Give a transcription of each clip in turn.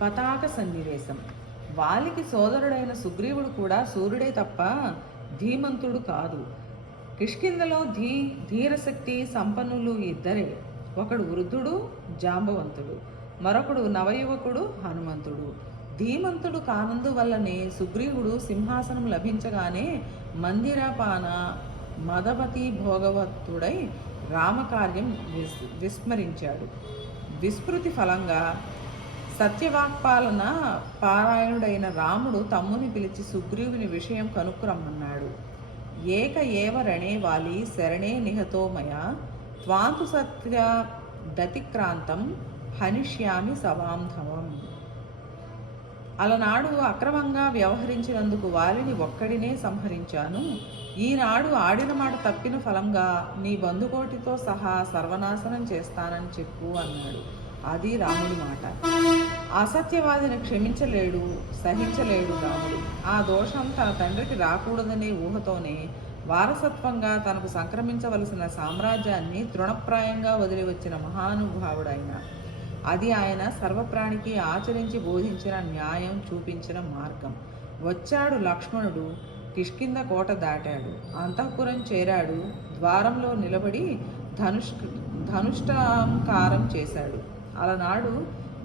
పతాక సన్నివేశం. వాలికి సోదరుడైన సుగ్రీవుడు కూడా సూర్యుడే తప్ప ధీమంతుడు కాదు. కిష్కిందలో ధీరశక్తి సంపన్నులు ఇద్దరే. ఒకడు వృద్ధుడు జాంబవంతుడు, మరొకడు నవయువకుడు హనుమంతుడు. ధీమంతుడు కానందువల్లనే సుగ్రీవుడు సింహాసనం లభించగానే మందిరపాన మదవతి భోగవత్తుడై రామకార్యం విస్మరించాడు. విస్మృతి ఫలంగా సత్యవాక్పాలన పారాయణుడైన రాముడు తమ్ముని పిలిచి సుగ్రీవుని విషయం కనుక్కురమ్మన్నాడు. ఏక ఏవ రణే వాలి శరణే నిహతో మయా త్వాంతు సత్య దతిక్రాంతం హనిష్యామి సవాంధవం. అలనాడు అక్రమంగా వ్యవహరించినందుకు వాలిని ఒక్కడినే సంహరించాను. ఈనాడు ఆడిన మాట తప్పిన ఫలంగా నీ బంధుకోటితో సహా సర్వనాశనం చేస్తానని చెప్పు అన్నాడు. అది రాముడి మాట. అసత్యవాదిని క్షమించలేడు, సహించలేడు రాముడు. ఆ దోషం తన తండ్రికి రాకూడదనే ఊహతోనే వారసత్వంగా తనకు సంక్రమించవలసిన సామ్రాజ్యాన్ని తృణప్రాయంగా వదిలి వచ్చిన మహానుభావుడైన. అది ఆయన సర్వప్రాణికి ఆచరించి బోధించిన న్యాయం చూపించిన మార్గం. వచ్చాడు లక్ష్మణుడు, కిష్కింద కోట దాటాడు, అంతఃపురం చేరాడు, ద్వారంలో నిలబడి ధనుష్టంకారం చేశాడు. అలనాడు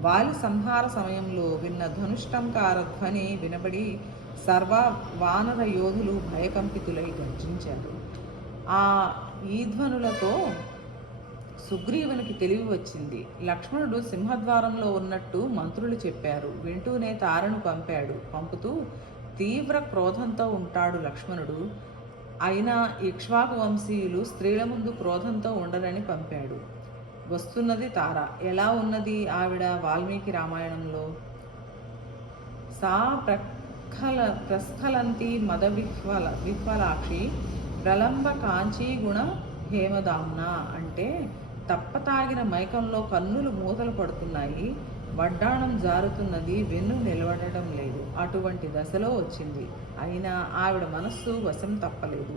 వాలి సంహార సమయంలో విన్న ధనుష్టంకార ధ్వని వినబడి సర్వ వానర యోధులు భయకంపితులై గర్జించారు. ఈ ధ్వనులతో సుగ్రీవునికి తెలివి వచ్చింది. లక్ష్మణుడు సింహద్వారంలో ఉన్నట్టు మంత్రులు చెప్పారు. వింటూనే తారను పంపుతూ తీవ్ర క్రోధంతో ఉంటాడు లక్ష్మణుడు. అయినా ఇక్ష్వాకు వంశీయులు స్త్రీల ముందు క్రోధంతో ఉండరని పంపాడు. వస్తున్నది తార. ఎలా ఉన్నది ఆవిడ వాల్మీకి రామాయణంలో? సా ప్రస్ఖలంతి మద విహ్వలాక్షి ప్రలంబ కాంచీ గుణ హేమదాంన అంటే తప్పతాగిన మైకంలో కన్నులు మూతలు పడుతున్నాయి, వడ్డాణం జారుతున్నది, వెన్ను నిలబడటం లేదు. అటువంటి దశలో వచ్చింది. అయినా ఆవిడ మనస్సు వశం తప్పలేదు.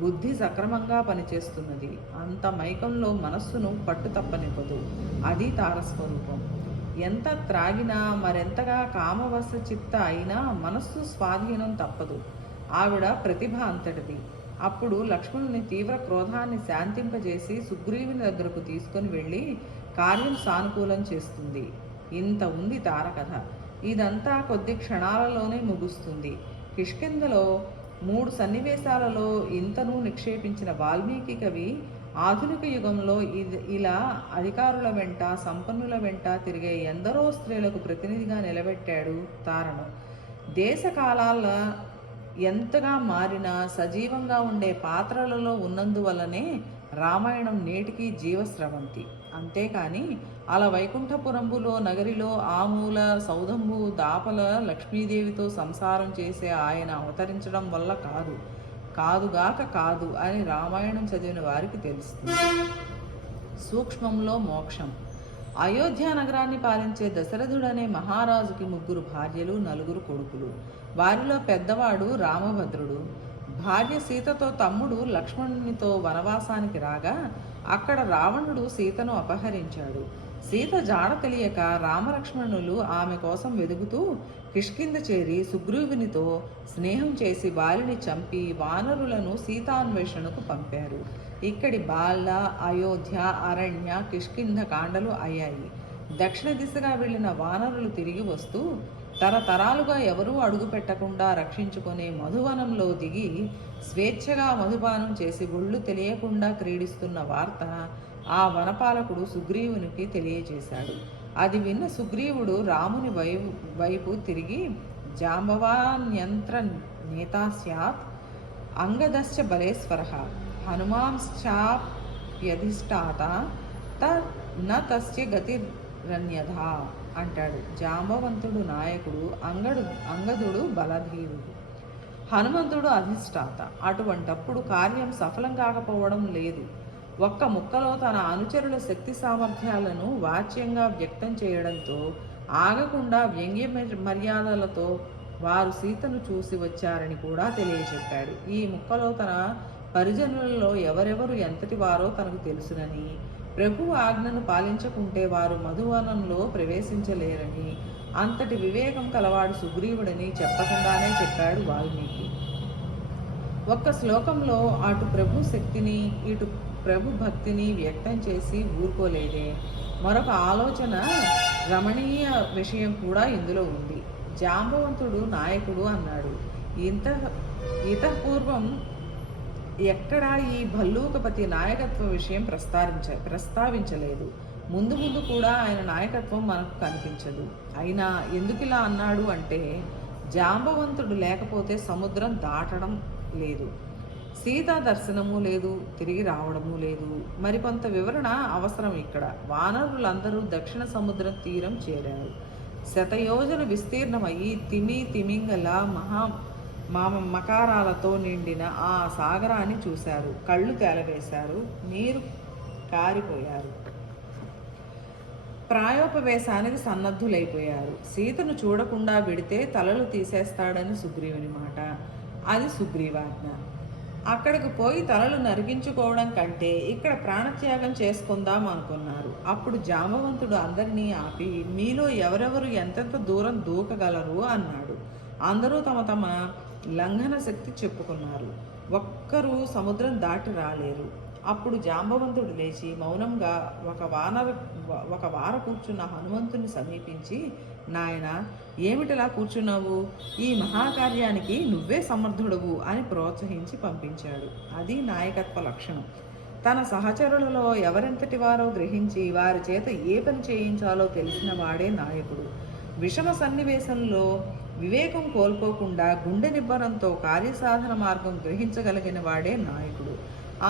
బుద్ధి సక్రమంగా పనిచేస్తున్నది. అంత మైకంలో మనస్సును పట్టు తప్పనివ్వదు. అది తారస్వరూపం. ఎంత త్రాగినా, మరెంతగా కామవశ చిత్త అయినా మనస్సు స్వాధీనం తప్పదు. ఆవిడ ప్రతిభ అంతటిది. అప్పుడు లక్ష్మణుని తీవ్ర క్రోధాన్ని శాంతింపజేసి సుగ్రీవుని దగ్గరకు తీసుకొని వెళ్ళి కార్యం సానుకూలం చేస్తుంది. ఇంత ఉంది తారకథ. ఇదంతా కొద్ది క్షణాలలోనే ముగుస్తుంది. కిష్కింధలో 3 సన్నివేశాలలో ఇంతను నిక్షేపించిన వాల్మీకి కవి ఆధునిక యుగంలో ఇలా అధికారుల వెంట, సంపన్నుల వెంట తిరిగే ఎందరో స్త్రీలకు ప్రతినిధిగా నిలబెట్టాడు తారను. దేశకాలాల ఎంతగా మారినా సజీవంగా ఉండే పాత్రలలో ఉన్నందువల్లనే రామాయణం నేటికి జీవస్రవంతి. అంతేకాని అలా వైకుంఠపురంబులో నగరిలో ఆమూల సౌధంబు దాపల లక్ష్మీదేవితో సంసారం చేసే ఆయన అవతరించడం వల్ల కాదు అని రామాయణం చదివిన వారికి తెలుస్తుంది. సూక్ష్మంలో మోక్షం. అయోధ్య నగరాన్ని పాలించే దశరథుడనే మహారాజుకి 3 భార్యలు, 4 కొడుకులు. వారిలో పెద్దవాడు రామభద్రుడు. భార్య సీతతో తమ్ముడు లక్ష్మణునితో వనవాసానికి రాగా అక్కడ రావణుడు సీతను అపహరించాడు. సీత జాడ తెలియక రామలక్ష్మణులు ఆమె కోసం వెదుగుతూ కిష్కింద చేరి సుగ్రీవునితో స్నేహం చేసి వాలిని చంపి వానరులను సీతాన్వేషణకు పంపారు. ఇక్కడి బాల, అయోధ్య, అరణ్య, కిష్కింధ కాండలు అయ్యాయి. దక్షిణ దిశగా వెళ్ళిన వానరులు తిరిగి వస్తూ తరతరాలుగా ఎవరూ అడుగు పెట్టకుండా రక్షించుకునే మధువనంలో దిగి స్వేచ్ఛగా మధుపానం చేసి ఒళ్ళు తెలియకుండా క్రీడిస్తున్న వార్త ఆ వనపాలకుడు సుగ్రీవునికి తెలియజేశాడు. అది విన్న సుగ్రీవుడు రాముని వైపు తిరిగి జాంబవాన్యంత్ర నేతా స్యాత్ అంగదశ్చ బలేశ్వర హనుమాంశ్చాప్యధిష్టాత న తస్య గతిరన్యథా అంటాడు. జాంబవంతుడు నాయకుడు, అంగదుడు బలధీరుడు, హనుమంతుడు అధిష్టాత. అటువంటప్పుడు కార్యం సఫలం కాకపోవడం లేదు. ఒక్క ముక్కలో తన అనుచరుల శక్తి సామర్థ్యాలను వాచ్యంగా వ్యక్తం చేయడంతో ఆగకుండా వ్యంగ్య మర్యాదలతో వారు సీతను చూసి వచ్చారని కూడా తెలియజెప్పాడు. ఈ ముక్కలో తన పరిజనులలో ఎవరెవరు ఎంతటి వారో తనకు తెలుసునని, ప్రభువు ఆజ్ఞను పాలించకుంటే వారు మధువనంలో ప్రవేశించలేరని, అంతటి వివేకం కలవాడు సుగ్రీవుడని చెప్పకుండానే చెప్పాడు వాల్మీకి. ఒక్క శ్లోకంలో అటు ప్రభు శక్తిని ఇటు ప్రభు భక్తిని వ్యక్తం చేసి ఊరుకోలేదే. మరొక ఆలోచన రమణీయ విషయం కూడా ఇందులో ఉంది. జాంబవంతుడు నాయకుడు అన్నాడు. ఇతపూర్వం ఎక్కడా ఈ భల్లూకపతి నాయకత్వ విషయం ప్రస్తావించలేదు. ముందు ముందు కూడా ఆయన నాయకత్వం మనకు కనిపించదు. అయినా ఎందుకిలా అన్నాడు అంటే, జాంబవంతుడు లేకపోతే సముద్రం దాటడం లేదు, సీతా దర్శనము లేదు, తిరిగి రావడము లేదు. మరికొంత వివరణ అవసరం ఇక్కడ. వానరులందరూ దక్షిణ సముద్ర తీరం చేరారు. శతయోజన విస్తీర్ణమయ్యి తిమింగల మకారాలతో నిండిన ఆ సాగరాన్ని చూశారు. కళ్ళు తేలవేశారు, నీరు కారిపోయారు, ప్రాయోపవేశానికి సన్నద్ధులైపోయారు. సీతను చూడకుండా విడితే తలలు తీసేస్తాడని సుగ్రీవుని మాట. అది సుగ్రీవాజ్ఞ. అక్కడికి పోయి తలలు నరికించుకోవడం కంటే ఇక్కడ ప్రాణత్యాగం చేసుకుందాం అనుకున్నారు. అప్పుడు జాంబవంతుడు అందరినీ ఆపి, మీలో ఎవరెవరు ఎంతెంత దూరం దూకగలరు అన్నాడు. అందరూ తమ తమ లంఘన శక్తి చెప్పుకున్నారు. ఒక్కరూ సముద్రం దాటి రాలేరు. అప్పుడు జాంబవంతుడు లేచి మౌనంగా ఒక వార కూర్చున్న హనుమంతుని సమీపించి, నాయన, ఏమిటిలా కూర్చున్నావు? ఈ మహాకార్యానికి నువ్వే సమర్థుడవు అని ప్రోత్సహించి పంపించాడు. అది నాయకత్వ లక్షణం. తన సహచరులలో ఎవరెంతటి వారో గ్రహించి వారి చేత ఏ పని చేయించాలో తెలిసిన వాడే నాయకుడు. విషమ సన్నివేశంలో వివేకం కోల్పోకుండా గుండె నిబ్బరంతో కార్యసాధన మార్గం గ్రహించగలిగిన వాడే నాయకుడు.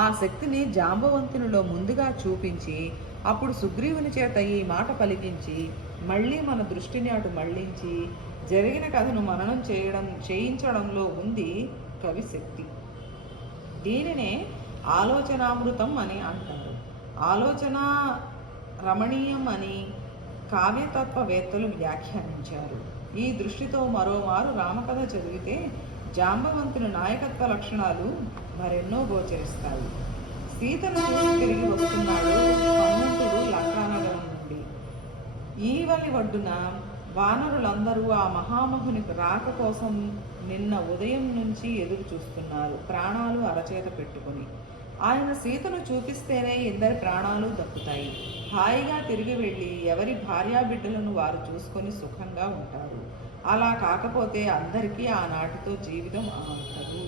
ఆ శక్తిని జాంబవంతునిలో ముందుగా చూపించి అప్పుడు సుగ్రీవుని చేత ఈ మాట పలికించి మళ్ళీ మన దృష్టిని అటు మళ్లించి జరిగిన కథను మననం చేయించడంలో ఉంది కవి శక్తి. దీనినే ఆలోచనామృతం అని అంటారు. ఆలోచన రమణీయం అని కావ్యతత్వవేత్తలు వ్యాఖ్యానించారు. ఈ దృష్టితో మరోమారు రామకథ చదివితే జాంబవంతుని నాయకత్వ లక్షణాలు మరెన్నో గోచరిస్తాయి. సీతను తిరిగి వస్తున్నాడు హనుమంతుడు లంకానగరం నుండి. ఈవలి ఒడ్డున వానరులందరూ ఆ మహామహుని రాక కోసం నిన్న ఉదయం నుంచి ఎదురు చూస్తున్నారు, ప్రాణాలు అరచేత పెట్టుకుని. ఆయన సీతను చూపిస్తేనే ఇద్దరి ప్రాణాలు దక్కుతాయి. హాయిగా తిరిగి వెళ్ళి ఎవరి భార్యాబిడ్డలను వారు చూసుకొని సుఖంగా ఉంటారు. అలా కాకపోతే అందరికీ ఆనాటితో జీవితం ఆగదు.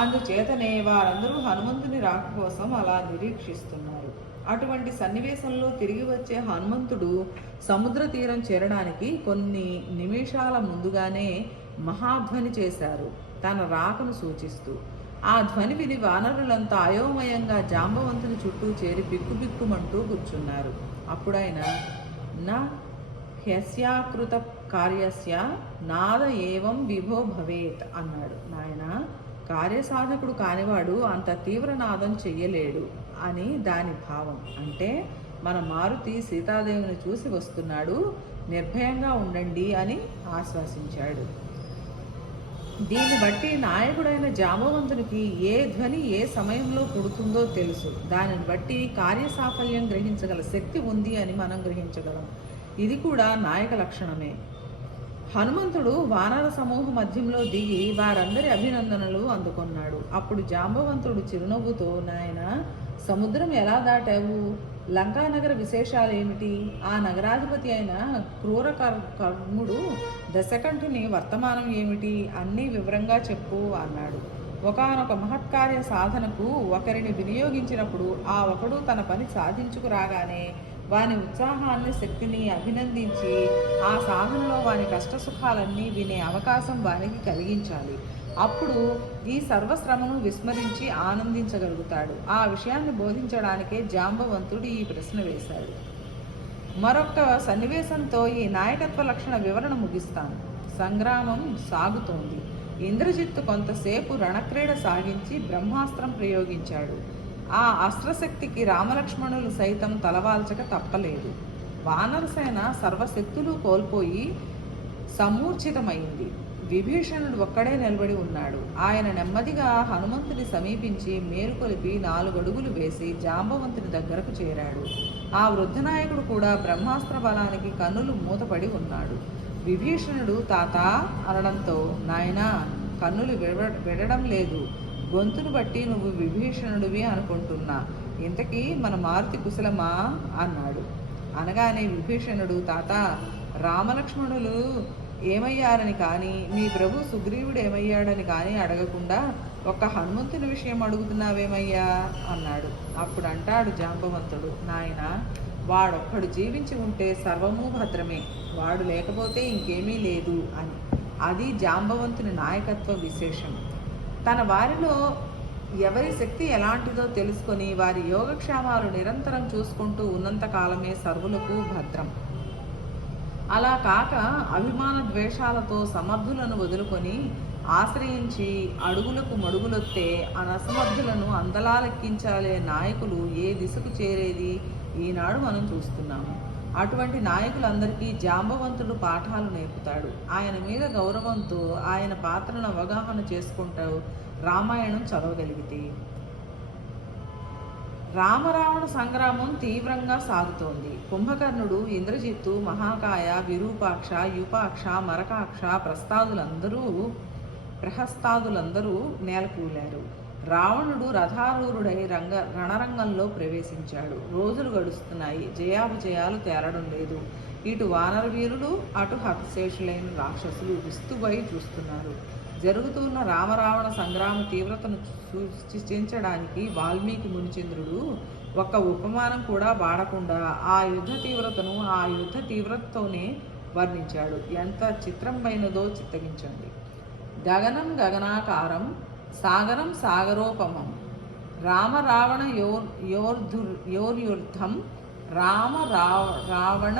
అందుచేతనే వారందరూ హనుమంతుని రాక కోసం అలా నిరీక్షిస్తున్నారు. అటువంటి సన్నివేశంలో తిరిగి వచ్చే హనుమంతుడు సముద్ర తీరం చేరడానికి కొన్ని నిమిషాల ముందుగానే మహాధ్వని చేశారు, తన రాకను సూచిస్తూ. ఆ ధ్వని విని వానరులంతా అయోమయంగా జాంబవంతుని చుట్టూ చేరి బిక్కుబిక్కుమంటూ కూర్చున్నారు. అప్పుడైనా నా హ్యస్యాకృత కార్యస్య నాద ఏవం విభో భవేత్ అన్నాడు. నాయన, కార్యసాధకుడు కానివాడు అంత తీవ్ర నాదం చెయ్యలేడు అని దాని భావం. అంటే మన మారుతి సీతాదేవిని చూసి వస్తున్నాడు, నిర్భయంగా ఉండండి అని ఆశ్వాసించాడు. దీన్ని బట్టి నాయకుడైన జాంబవంతునికి ఏ ధ్వని ఏ సమయంలో పుడుతుందో తెలుసు. దానిని బట్టి కార్యసాఫల్యం గ్రహించగల శక్తి ఉంది అని మనం గ్రహించగలం. ఇది కూడా నాయక లక్షణమే. హనుమంతుడు వానర సమూహ మధ్యంలో దిగి వారందరి అభినందనలు అందుకున్నాడు. అప్పుడు జాంబవంతుడు చిరునవ్వుతో, నాయన, సముద్రం ఎలా దాటావు? లంకానగర విశేషాలు ఏమిటి? ఆ నగరాధిపతి అయిన క్రూర కర్ముడు దశకంఠుని వర్తమానం ఏమిటి? అన్నీ వివరంగా చెప్పు అన్నాడు. ఒకానొక మహత్కార్య సాధనకు ఒకరిని వినియోగించినప్పుడు ఆ ఒకడు తన పని సాధించుకురాగానే వాని ఉత్సాహాన్ని, శక్తిని అభినందించి ఆ సాధనలో వాని కష్టసుఖాలన్నీ వినే అవకాశం వానికి కలిగించాలి. అప్పుడు ఈ సర్వశ్రమను విస్మరించి ఆనందించగలుగుతాడు. ఆ విషయాన్ని బోధించడానికే జాంబవంతుడు ఈ ప్రశ్న వేశాడు. మరొక సన్నివేశంతో ఈ నాయకత్వ లక్షణ వివరణ ముగిస్తాను. సంగ్రామం సాగుతోంది. ఇంద్రజిత్తు కొంతసేపు రణక్రీడ సాగించి బ్రహ్మాస్త్రం ప్రయోగించాడు. ఆ అస్త్రశక్తికి రామలక్ష్మణులు సైతం తలవాల్చక తప్పలేదు. వానరసేన సర్వశక్తులు కోల్పోయి సమూర్ఛితమైంది. విభీషణుడు ఒక్కడే నిలబడి ఉన్నాడు. ఆయన నెమ్మదిగా హనుమంతుని సమీపించి మేలుకొలిపి 4 అడుగులు వేసి జాంబవంతుని దగ్గరకు చేరాడు. ఆ వృద్ధ నాయకుడు కూడా బ్రహ్మాస్త్ర బలానికి కన్నులు మూతపడి ఉన్నాడు. విభీషణుడు తాత అనడంతో, నాయనా, కన్నులు విడడం లేదు. గొంతును బట్టి నువ్వు విభీషణుడివి అనుకుంటున్నా. ఇంతకీ మన మారుతి కుశలమా అన్నాడు. అనగానే విభీషణుడు, తాత, రామలక్ష్మణులు ఏమయ్యారని కానీ, మీ ప్రభు సుగ్రీవుడు ఏమయ్యాడని కానీ అడగకుండా ఒక్క హనుమంతుని విషయం అడుగుతున్నావేమయ్యా అన్నాడు. అప్పుడు అంటాడు జాంబవంతుడు, నాయన, వాడొక్కడు జీవించి ఉంటే సర్వము భద్రమే, వాడు లేకపోతే ఇంకేమీ లేదు అని. అది జాంబవంతుని నాయకత్వ విశేషం. తన వారిలో ఎవరి శక్తి ఎలాంటిదో తెలుసుకొని వారి యోగక్షేమాలు నిరంతరం చూసుకుంటూ ఉన్నంతకాలమే సర్వులకు భద్రం. అలా కాక అభిమాన ద్వేషాలతో సమర్థులను వదులుకొని ఆశ్రయించి అడుగులకు మడుగులొత్తే అనసమర్థులను అందలాలెక్కించాలే నాయకులు ఏ దిశకు చేరేది ఈనాడు మనం చూస్తున్నాము. అటువంటి నాయకులందరికీ జాంబవంతుడు పాఠాలు నేర్పుతాడు. ఆయన మీద గౌరవంతో ఆయన పాత్రను అవగాహన చేసుకుంటూ రామాయణం చదవగలిగితే. రామరావణ సంగ్రామం తీవ్రంగా సాగుతోంది. కుంభకర్ణుడు, ఇంద్రజిత్తు, మహాకాయ, విరూపాక్ష, యూపాక్ష, మరకాక్ష ప్రహస్తాదులందరూ నేలకూలారు. రావణుడు రథారూరుడై రణరంగంలో ప్రవేశించాడు. రోజులు గడుస్తున్నాయి. జయాభిజయాలు తేలడం లేదు. ఇటు వానర వీరులు, అటు హతశేషులైన రాక్షసులు విస్తువై చూస్తున్నారు. జరుగుతున్న రామరావణ సంగ్రామ తీవ్రతను సూచించడానికి వాల్మీకి మునిచంద్రుడు ఒక్క ఉపమానం కూడా వాడకుండా ఆ యుద్ధ తీవ్రతతోనే వర్ణించాడు. ఎంత చిత్రమైనదో చిత్తగించండి. గగనం గగనాకారం, సాగరం సాగరోపమం, రామరావణ యోర్యుద్ధం, రావణ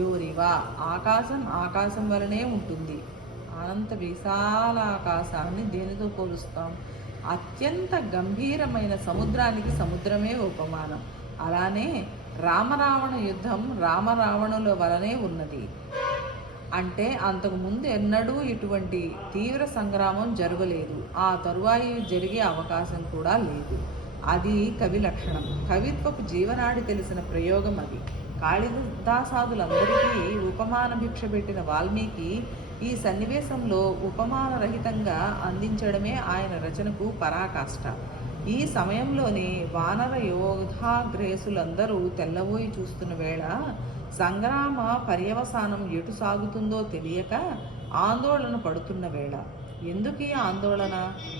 యోరివ. ఆకాశం ఆకాశం వలనే ఉంటుంది. అనంత విశాల ఆకాశాన్ని దేనితో పోలుస్తాం? అత్యంత గంభీరమైన సముద్రానికి సముద్రమే ఉపమానం. అలానే రామరావణ యుద్ధం రామరావణుల వలనే ఉన్నది. అంటే అంతకుముందు ఎన్నడూ ఇటువంటి తీవ్ర సంగ్రామం జరగలేదు. ఆ తరువాయి జరిగే అవకాశం కూడా లేదు. అది కవి లక్షణం. కవిత్వపు జీవనాడి తెలిసిన ప్రయోగం అది. కాళిదాసాదులందరికీ ఉపమాన భిక్ష పెట్టిన వాల్మీకి ఈ సన్నివేశంలో ఉపమానరహితంగా అందించడమే ఆయన రచనకు పరాకాష్ట. ఈ సమయంలోనే వానర యోధాగ్రేసులందరూ తెల్లబోయి చూస్తున్న వేళ సంగ్రామ పర్యవసానం ఎటు సాగుతుందో తెలియక ఆందోళన పడుతున్న వేళ. ఎందుకీ ఆందోళన?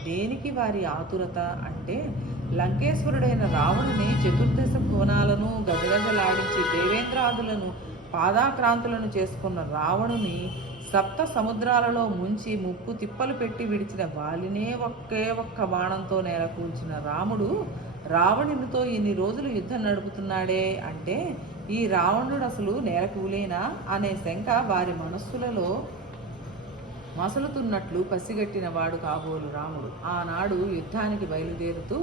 దేనికి వారి ఆతురత? అంటే లంకేశ్వరుడైన రావణుని చతుర్దశ భువనాలను గజగజలాడించి దేవేంద్రాదులను పాదాక్రాంతులను చేసుకున్న రావణుని సప్త సముద్రాలలో ముంచి ముప్పు తిప్పలు పెట్టి విడిచిన వాలినే ఒక్క బాణంతో నేలకూల్చిన రాముడు రావణునితో ఇన్ని రోజులు యుద్ధం నడుపుతున్నాడే అంటే ఈ రావణుడు అసలు నేలకూలేనా అనే శంక వారి మనస్సులలో మసలుతున్నట్లు పసిగట్టిన వాడు కాబోలు రాముడు. ఆనాడు యుద్ధానికి బయలుదేరుతూ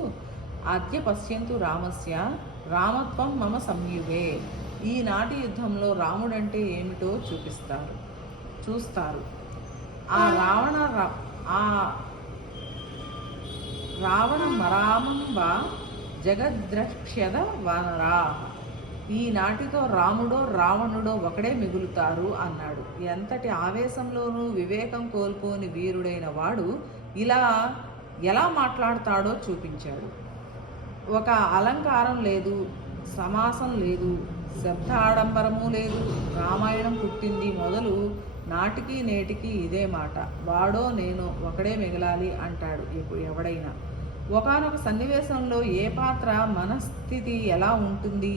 అద్య పశ్యంతు రామస్య రామత్వం మమ సంయుగే. ఈనాటి యుద్ధంలో రాముడంటే ఏమిటో చూస్తారు. ఆ రావణ మరామం వా జగద్రక్ష్యద వానరా. ఈనాటితో రాముడో రావణుడో ఒకడే మిగులుతారు అన్నాడు. ఎంతటి ఆవేశంలోనూ వివేకం కోల్పోని వీరుడైన వాడు ఇలా ఎలా మాట్లాడతాడో చూపించాడు. ఒక అలంకారం లేదు, సమాసం లేదు, శబ్ద ఆడంబరము లేదు. రామాయణం పుట్టింది మొదలు నాటికి నేటికి ఇదే మాట. వాడో నేనో ఒకడే మిగలాలి అంటాడు ఎవడైనా. ఒకానొక సన్నివేశంలో ఏ పాత్ర మనస్థితి ఎలా ఉంటుంది,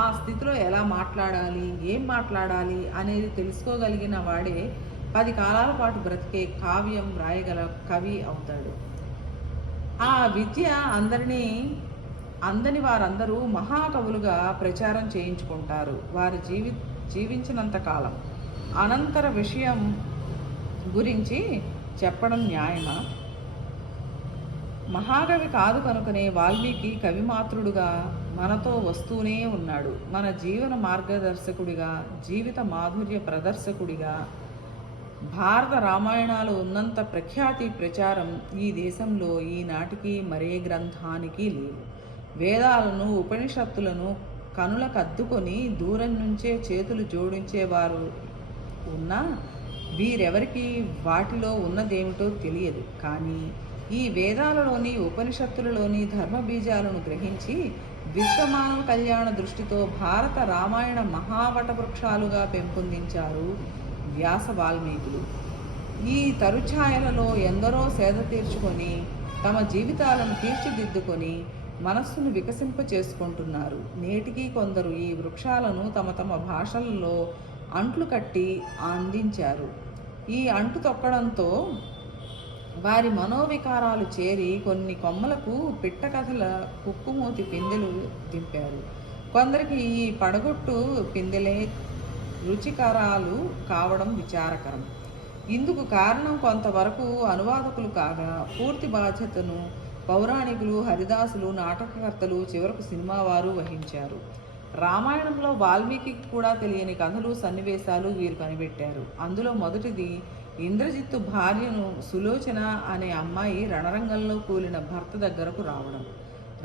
ఆ స్థితిలో ఎలా మాట్లాడాలి, ఏం మాట్లాడాలి అనేది తెలుసుకోగలిగిన వాడే 10 కాలాల పాటు బ్రతికే కావ్యం రాయగల కవి అవుతాడు. ఆ విద్య అందని వారందరూ మహాకవులుగా ప్రచారం చేయించుకుంటారు. వారు జీవించినంత కాలం. అనంతర విషయం గురించి చెప్పడం న్యాయమా? మహాకవి కాదు కనుకనే వాల్మీకి కవిమాతృడుగా మనతో వస్తూనే ఉన్నాడు. మన జీవన మార్గదర్శకుడిగా, జీవిత మాధుర్య ప్రదర్శకుడిగా, భారత రామాయణాలు ఉన్నంత ప్రఖ్యాతి ప్రచారం ఈ దేశంలో ఈనాటికి మరే గ్రంథానికి లేదు. వేదాలను ఉపనిషత్తులను కనులకద్దుకొని దూరం నుంచే చేతులు జోడించేవారు ఉన్నా వీరెవరికి వాటిలో ఉన్నదేమిటో తెలియదు. కానీ ఈ వేదాలలోని ఉపనిషత్తులలోని ధర్మబీజాలను గ్రహించి విశ్వమానవ కళ్యాణ దృష్టితో భారత రామాయణ మహావట వృక్షాలుగా పెంపొందించారు వ్యాస వాల్మీకులు. ఈ తరుఛాయలలో ఎందరో సేద తీర్చుకొని తమ జీవితాలను తీర్చిదిద్దుకొని మనస్సును వికసింప చేసుకుంటున్నారు. నేటికి కొందరు ఈ వృక్షాలను తమ తమ భాషలలో అంట్లు కట్టి అందించారు. ఈ అంటు తొక్కడంతో వారి మనోవికారాలు చేరి కొన్ని కొమ్మలకు పిట్టకథల కుక్కుమూతి పిందెలు దింపారు. కొందరికి ఈ పడగొట్టు పిందెలే రుచికరాలు కావడం విచారకరం. ఇందుకు కారణం కొంతవరకు అనువాదకులు కాగా పూర్తి బాధ్యతను పౌరాణికులు, హరిదాసులు, నాటకకర్తలు, చివరకు సినిమా వారు వహించారు. రామాయణంలో వాల్మీకి కూడా తెలియని కథలు, సన్నివేశాలు వీరు కనిపెట్టారు. అందులో మొదటిది ఇంద్రజిత్తు భార్యను సులోచన అనే అమ్మాయి రణరంగంలో కూలిన భర్త దగ్గరకు రావడం.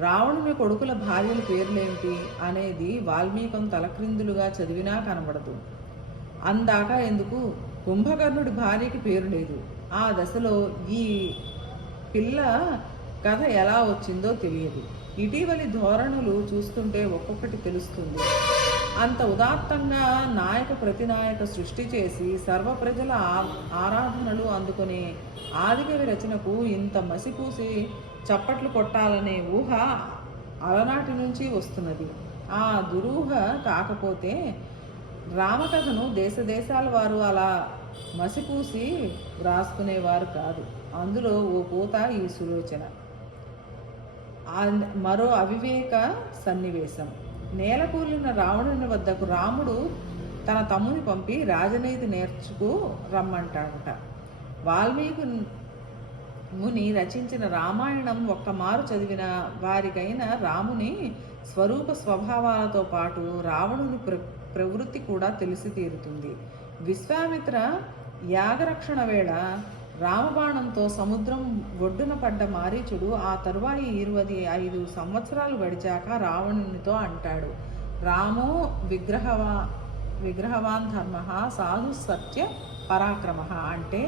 రావణుని కొడుకుల భార్యల పేర్లేమిటి అనేది వాల్మీకం తలక్రిందులుగా చదివినా కనబడదు. అందాక ఎందుకు, కుంభకర్ణుడి భార్యకి పేరు లేదు. ఆ దశలో ఈ పిల్ల కథ ఎలా వచ్చిందో తెలియదు. ఇటీవలి ధోరణులు చూస్తుంటే ఒక్కొక్కటి తెలుస్తుంది. అంత ఉదాత్తంగా నాయక ప్రతినాయక సృష్టి చేసి సర్వ ప్రజల ఆరాధనలు అందుకునే ఆదికవి రచనకు ఇంత మసిపూసి చప్పట్లు కొట్టాలనే ఊహ అలనాటి నుంచి వస్తున్నది. ఆ దురూహ కాకపోతే రామకథను దేశదేశాల వారు అలా మసిపూసి వ్రాసుకునేవారు కాదు. అందులో ఓ పూత ఈ సులోచన. మరో అవివేక సన్నివేశం. నేలకూలిన రావణుని వద్దకు రాముడు తన తమ్ముని పంపి రాజనీతి నేర్చుకు రమ్మంటాడట. వాల్మీకి ముని రచించిన రామాయణం ఒక్కమారు చదివిన వారికైనా రాముని స్వరూప స్వభావాలతో పాటు రావణుని ప్రవృత్తి కూడా తెలిసి తీరుతుంది. విశ్వామిత్ర యాగరక్షణ వేళ రామబాణంతో సముద్రం ఒడ్డున పడ్డ మారీచుడు ఆ తరువాయి 25 సంవత్సరాలు గడిచాక రావణునితో అంటాడు, రామో విగ్రహవాన్ ధర్మ సాధు సత్య పరాక్రమ. అంటే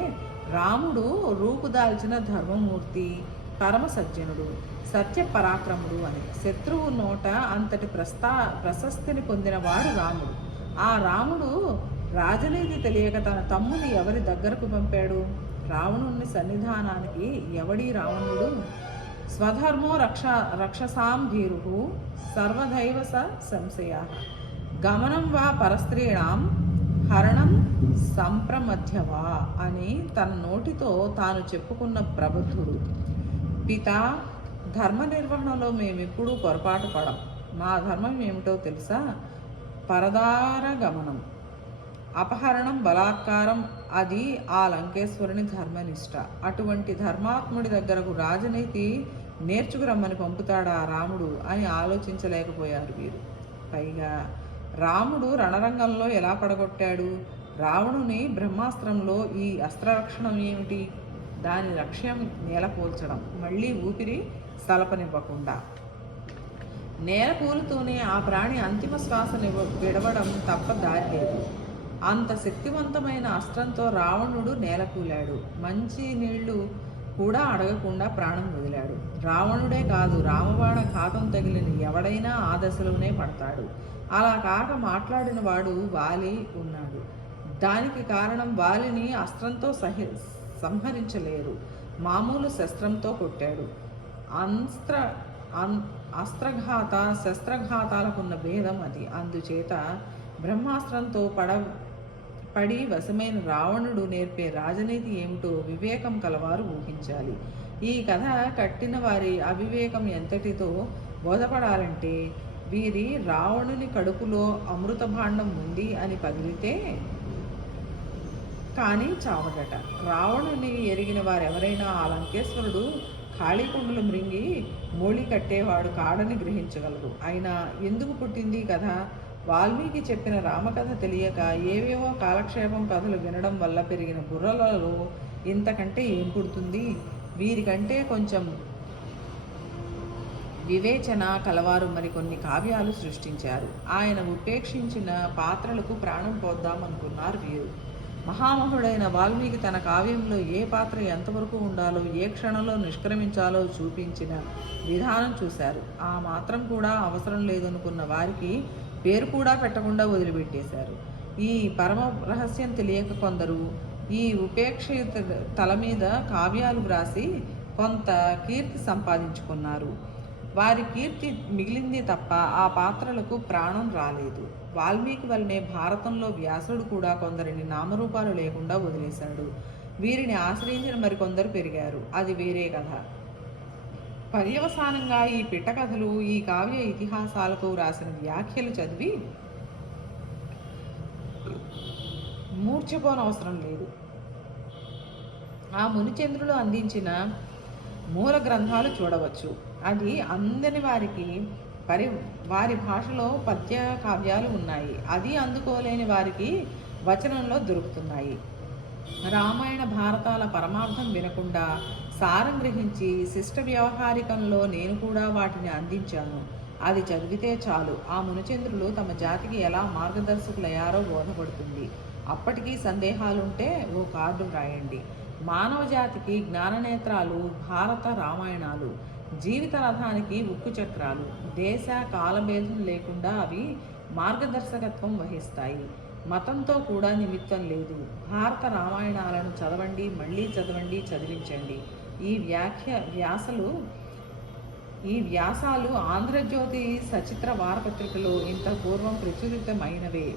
రాముడు రూపుదాల్చిన ధర్మమూర్తి, పరమ సజ్జనుడు, సత్య పరాక్రముడు అని. శత్రువు నోట అంతటి ప్రశస్తిని పొందినవాడు రాముడు. ఆ రాముడు రాజనీతి తెలియక తన తమ్ముని ఎవరి దగ్గరకు పంపాడు? రావణుని సన్నిధానానికి. ఎవడి రావణుడు? స్వధర్మో రక్షసాం భీరు సర్వదైవ సంశయ గమనం వా పరస్త్రీణాం హరణం సంప్రమధ్యవా అని తన నోటితో తాను చెప్పుకున్న ప్రబుద్ధుడు. పిత, ధర్మ నిర్వహణలో మేమెప్పుడూ పొరపాటు పడం. మా ధర్మం ఏమిటో తెలుసా? పరదార గమనం, అపహరణం, బలాత్కారం. అది ఆ లంకేశ్వరుని ధర్మనిష్ట. అటువంటి ధర్మాత్ముడి దగ్గరకు రాజనీతి నేర్చుకురమ్మని పంపుతాడా రాముడు అని ఆలోచించలేకపోయారు వీరు. పైగా రాముడు రణరంగంలో ఎలా పడగొట్టాడు? రావణుని బ్రహ్మాస్త్రంలో ఈ అస్త్రరక్షణం ఏమిటి? దాని లక్ష్యం నేలకూల్చడం, మళ్ళీ ఊపిరి సలపనివ్వకుండా. నేల కూలుతూనే ఆ ప్రాణి అంతిమ శ్వాసని విడవడం తప్ప దారి లేదు. అంత శక్తివంతమైన అస్త్రంతో రావణుడు నేలకూలాడు. మంచి నీళ్లు కూడా అడగకుండా ప్రాణం వదిలాడు. రావణుడే కాదు, రామబాణ ఘాతం తగిలిన ఎవడైనా ఆ దశలోనే పడతాడు. అలా కాక మాట్లాడిన వాడు వాలి ఉన్నాడు. దానికి కారణం వాలిని అస్త్రంతో సంహరించలేరు, మామూలు శస్త్రంతో కొట్టాడు. అస్త్రఘాత శస్త్రఘాతాలకున్న భేదం అది. అందుచేత బ్రహ్మాస్త్రంతో పడి వశమైన రావణుడు నేర్పే రాజనీతి ఏమిటో వివేకం కలవారు ఊహించాలి. ఈ కథ కట్టిన వారి అవివేకం ఎంతటితో బోధపడాలంటే, వీరి రావణుని కడుపులో అమృత భాండం ఉంది అని పగిలితే కానీ చావడట. రావణుని ఎరిగిన వారెవరైనా ఆ లంకేశ్వరుడు ఖాళీ కుండలు మృంగి మోళి కట్టేవాడు కాడని గ్రహించగలరు. అయినా ఎందుకు పుట్టింది కథ? వాల్మీకి చెప్పిన రామకథ తెలియక ఏవేవో కాలక్షేపం కథలు వినడం వల్ల పెరిగిన బుర్రలలో ఇంతకంటే ఏం పుడుతుంది? వీరికంటే కొంచెం వివేచన కలవారు మరికొన్ని కావ్యాలు సృష్టించారు. ఆయన ఉపేక్షించిన పాత్రలకు ప్రాణం పోద్దామనుకున్నారు వీరు. మహామహుడైన వాల్మీకి తన కావ్యంలో ఏ పాత్ర ఎంతవరకు ఉండాలో, ఏ క్షణంలో నిష్క్రమించాలో చూపించిన విధానం చూశారు. ఆ మాత్రం కూడా అవసరం లేదనుకున్న వారికి పేరు కూడా పెట్టకుండా వదిలిపెట్టేశారు. ఈ పరమ రహస్యం తెలియక కొందరు ఈ ఉపేక్షిత తల మీద కావ్యాలు వ్రాసి కొంత కీర్తి సంపాదించుకున్నారు. వారి కీర్తి మిగిలింది తప్ప ఆ పాత్రలకు ప్రాణం రాలేదు. వాల్మీకి వల్లనే భారతంలో వ్యాసుడు కూడా కొందరిని నామరూపాలు లేకుండా వదిలేశాడు. వీరిని ఆశ్రయించిన మరికొందరు పెరిగారు. అది వేరే కథ. పర్యవసానంగా ఈ పిట్టకథలు, ఈ కావ్య ఇతిహాసాలకు రాసిన వ్యాఖ్యలు చదివి మూర్ఛపోనవసరం లేదు. ఆ మునిచంద్రులు అందించిన మూల గ్రంథాలు చూడవచ్చు. అది అందని వారికి వారి భాషలో పద్య కావ్యాలు ఉన్నాయి. అది అందుకోలేని వారికి వచనంలో దొరుకుతున్నాయి. రామాయణ భారతాల పరమార్థం వినకుండా సారం గ్రహించి శిష్ట వ్యవహారికంలో నేను కూడా వాటిని అందించాను. అది చదివితే చాలు ఆ మునిచంద్రులు తమ జాతికి ఎలా మార్గదర్శకులయ్యారో బోధపడుతుంది. అప్పటికీ సందేహాలుంటే ఓ కార్డు వ్రాయండి. మానవ జాతికి జ్ఞాననేత్రాలు భారత రామాయణాలు, జీవిత రథానికి ఉక్కు చక్రాలు. దేశ కాలభేదం లేకుండా అవి మార్గదర్శకత్వం వహిస్తాయి. మతంతో కూడా నిమిత్తం లేదు. భారత రామాయణాలను చదవండి, మళ్ళీ చదవండి, చదివించండి. ఈ వ్యాసాలు ఆంధ్రజ్యోతి సచిత్ర వారపత్రికలో ఇంత పూర్వం ప్రచురితమైనవే.